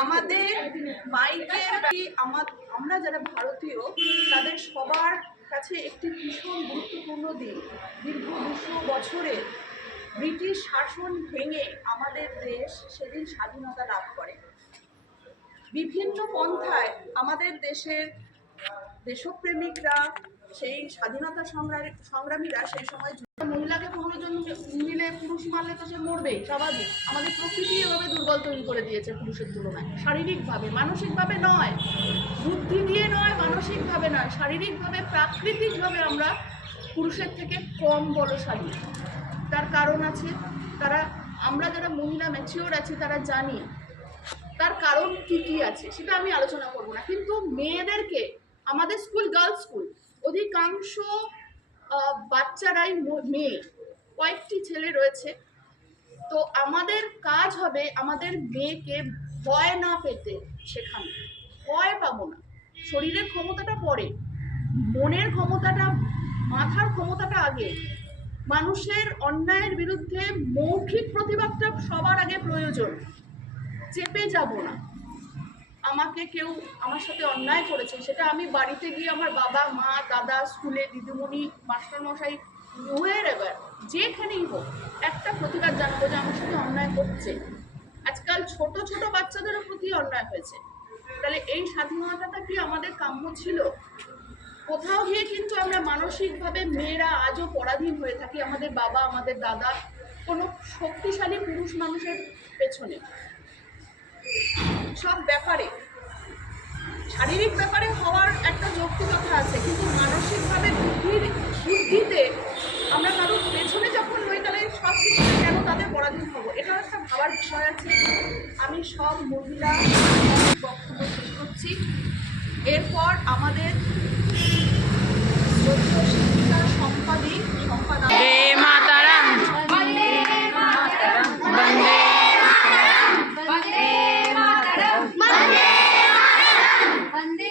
আমাদের মাইকের কি আমরা যারা ভারতীয় তাদের সবার কাছে একটি ভীষণ গুরুত্বপূর্ণ দিন। দীর্ঘ দুশো বছরে ব্রিটিশ শাসন ভেঙে আমাদের দেশ সেদিন স্বাধীনতা লাভ করে। বিভিন্ন পন্থায় আমাদের দেশের দেশপ্রেমিকরা, সেই স্বাধীনতা সংগ্রামী, সংগ্রামীরা সেই সময় মহিলাকে পনেরো জন মিলে পুরুষ মারলে তো সে মরবেই, স্বাভাবিক। আমাদের প্রকৃতি তৈরি করে দিয়েছে পুরুষের তুলনায়। শারীরিকভাবে, মানসিকভাবে নয়। বুদ্ধি দিয়ে নয়, মানসিকভাবে নয়। শারীরিকভাবে, প্রাকৃতিকভাবে আমরা পুরুষের থেকে কম বলশালী। তার কারণ আছে, তারা, আমরা যারা মহিলা ম্যাচিওর আছি, তারা জানি তার কারণ কি কি আছে, সেটা আমি আলোচনা করব না। কিন্তু মেয়েদেরকে, আমাদের স্কুল গার্লস স্কুল অধিকাংশ বাচ্চারাই মেয়ে। কয়েকটি ছেলে রয়েছে তো আমাদের কাজ হবে আমাদের মেয়েকে ভয় না পেতে শেখানো। ভয় পাবো না। শরীরের ক্ষমতাটা পরে মনের ক্ষমতাটা, মাথার ক্ষমতাটা আগে। মানুষের অন্যায়ের বিরুদ্ধে মৌখিক প্রতিবাদটা সবার আগে প্রয়োজন। চেপে যাব না। আমাকে কেউ আমার সাথে অন্যায় করেছে, সেটা আমি বাড়িতে গিয়ে আমার বাবা, মা, দাদা, স্কুলে দিদিমণি, মাস্টারমশাই হোয়ের যেখানেই হোক, একটা প্রতিবাদ জানাব যে আমার সাথে অন্যায় করছে। আজকাল ছোট ছোট বাচ্চাদেরও প্রতি অন্যায় হয়েছে। তাহলে এই স্বাধীনতাটা কি আমাদের কাম্য ছিল? কোথাও গিয়ে কিন্তু আমরা মানসিকভাবে মেয়েরা আজও পরাধীন হয়ে থাকি আমাদের বাবা, আমাদের দাদা, কোনো শক্তিশালী পুরুষ মানুষের পেছনে। সব ব্যাপারে, শারীরিক ব্যাপারে হওয়ার একটা যৌক্তিকতা আছে, কিন্তু মানসিকভাবে বুদ্ধির বুদ্ধিতে আমরা কারোর পেছনে যখন হই তাহলে সব কিছু কেন তাদের পরাধীন হব এটাও একটা ভাবার বিষয় আছে। আমি সব মহিলা বক্তব্য শেষ করছি। এরপর আমাদের শিক্ষিকা সম্পাদিক সম্পাদক। মাতারাম। বন্দে মাতরম। বন্দে